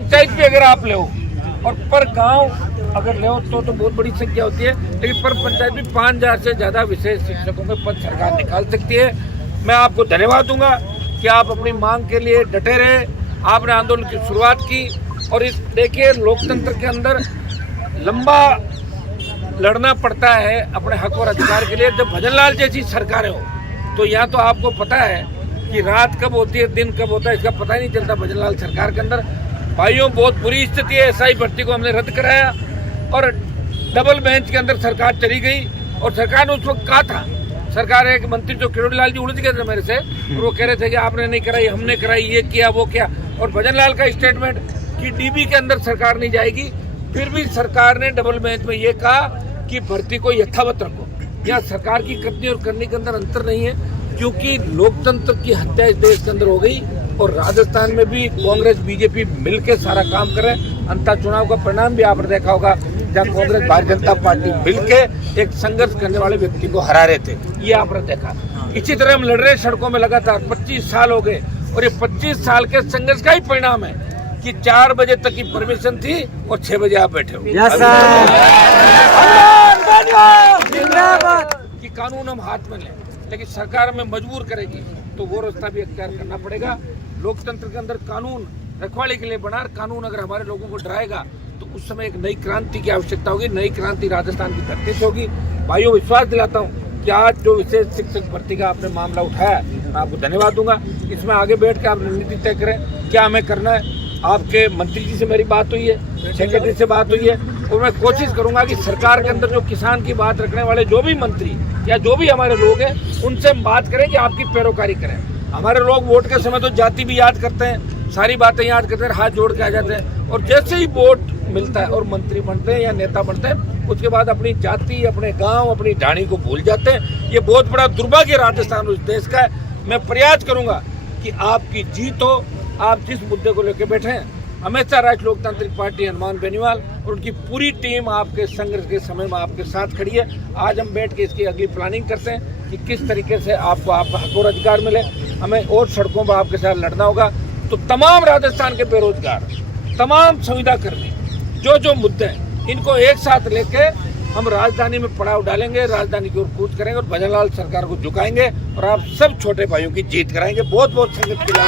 पंचायत भी अगर आप ले और पर गांव अगर ले तो बहुत बड़ी संख्या होती है, लेकिन पर पंचायत भी 5000 से ज्यादा विशेष शिक्षकों के पद सरकार निकाल सकती है। मैं आपको धन्यवाद दूंगा कि आप अपनी मांग के लिए डटे रहे, आपने आंदोलन की शुरुआत की। और इस देखिए, लोकतंत्र के अंदर लंबा लड़ना पड़ता है अपने हक और अधिकार के लिए। जब भजनलाल जैसी सरकारें हो तो यहाँ तो आपको पता है कि रात कब होती है, दिन कब होता है, इसका पता ही नहीं चलता। भजनलाल सरकार के अंदर भाइयों बहुत बुरी स्थिति है। एसआई भर्ती को हमने रद्द कराया और डबल बेंच के अंदर सरकार चली गई। और सरकार ने उस वक्त कहा था, सरकार एक मंत्री जो किरोड़ीलाल जी उलझ गए थे मेरे से, और वो कह रहे थे कि आपने नहीं कराई, हमने कराई, ये किया वो किया। और भजनलाल का स्टेटमेंट कि डीबी के अंदर सरकार नहीं जाएगी। फिर भी सरकार ने डबल बेंच में ये कहा कि भर्ती को यथावत रखो। यहाँ सरकार की करनी और करने के अंदर अंतर नहीं है, क्योंकि लोकतंत्र की हत्या इस देश के अंदर हो गई। और राजस्थान में भी कांग्रेस बीजेपी मिलकर सारा काम कर रहे हैं। अंतर चुनाव का परिणाम भी आपने देखा होगा, जहाँ कांग्रेस भारतीय जनता पार्टी मिलकर एक संघर्ष करने वाले व्यक्ति को हरा रहे थे, ये आपने देखा। इसी तरह हम लड़ रहे सड़कों में लगातार 25 साल हो गए, और ये 25 साल के संघर्ष का ही परिणाम है कि 4 बजे तक की परमिशन थी और 6 बजे आप बैठे हो। कि कानून हम हाथ में लें, लेकिन सरकार हमें मजबूर करेगी तो वो रास्ता भी अख्तियार करना पड़ेगा। लोकतंत्र के अंदर कानून रखवाले के लिए बना, कानून अगर हमारे लोगों को डराएगा तो उस समय एक नई क्रांति की आवश्यकता होगी। नई क्रांति राजस्थान की धरती से होगी। भाइयों, विश्वास दिलाता हूँ कि आज जो विशेष शिक्षक भर्ती का आपने मामला उठाया, मैं आपको धन्यवाद दूंगा। इसमें आगे बैठ के आप रणनीति तय करें क्या हमें करना है। आपके मंत्री जी से मेरी बात हुई है, सेक्रेटरी से बात हुई है, और मैं कोशिश करूंगा कि सरकार के अंदर जो किसान की बात रखने वाले जो भी मंत्री या जो भी हमारे लोग हैं, उनसे हम बात करें कि आपकी पैरोकारी करें। हमारे लोग वोट के समय तो जाति भी याद करते हैं, सारी बातें याद करते हैं, हाथ जोड़ के आ जाते हैं, और जैसे ही वोट मिलता है और मंत्री बनते हैं या नेता बनते हैं, उसके बाद अपनी जाति, अपने गांव, अपनी ढाणी को भूल जाते हैं। ये बहुत बड़ा दुर्भाग्य राजस्थान उस देश का है। मैं प्रयास करूंगा कि आपकी जीत हो। आप जिस मुद्दे को लेकर बैठे हैं, हमेशा राष्ट्रीय लोकतांत्रिक पार्टी हनुमान बेनीवाल और उनकी पूरी टीम आपके संघर्ष के समय में आपके साथ खड़ी है। आज हम बैठ के इसकी अगली प्लानिंग करते हैं कि किस तरीके से आपको आपका हक और अधिकार मिले। हमें और सड़कों पर आपके साथ लड़ना होगा। तो तमाम राजस्थान के बेरोजगार, तमाम संविदा कर्मी, जो मुद्दे हैं, इनको एक साथ लेके हम राजधानी में पड़ाव डालेंगे, राजधानी की ओर कूच करेंगे और भजनलाल सरकार को झुकाएंगे और आप सब छोटे भाइयों की जीत कराएंगे। बहुत बहुत संगत के लिए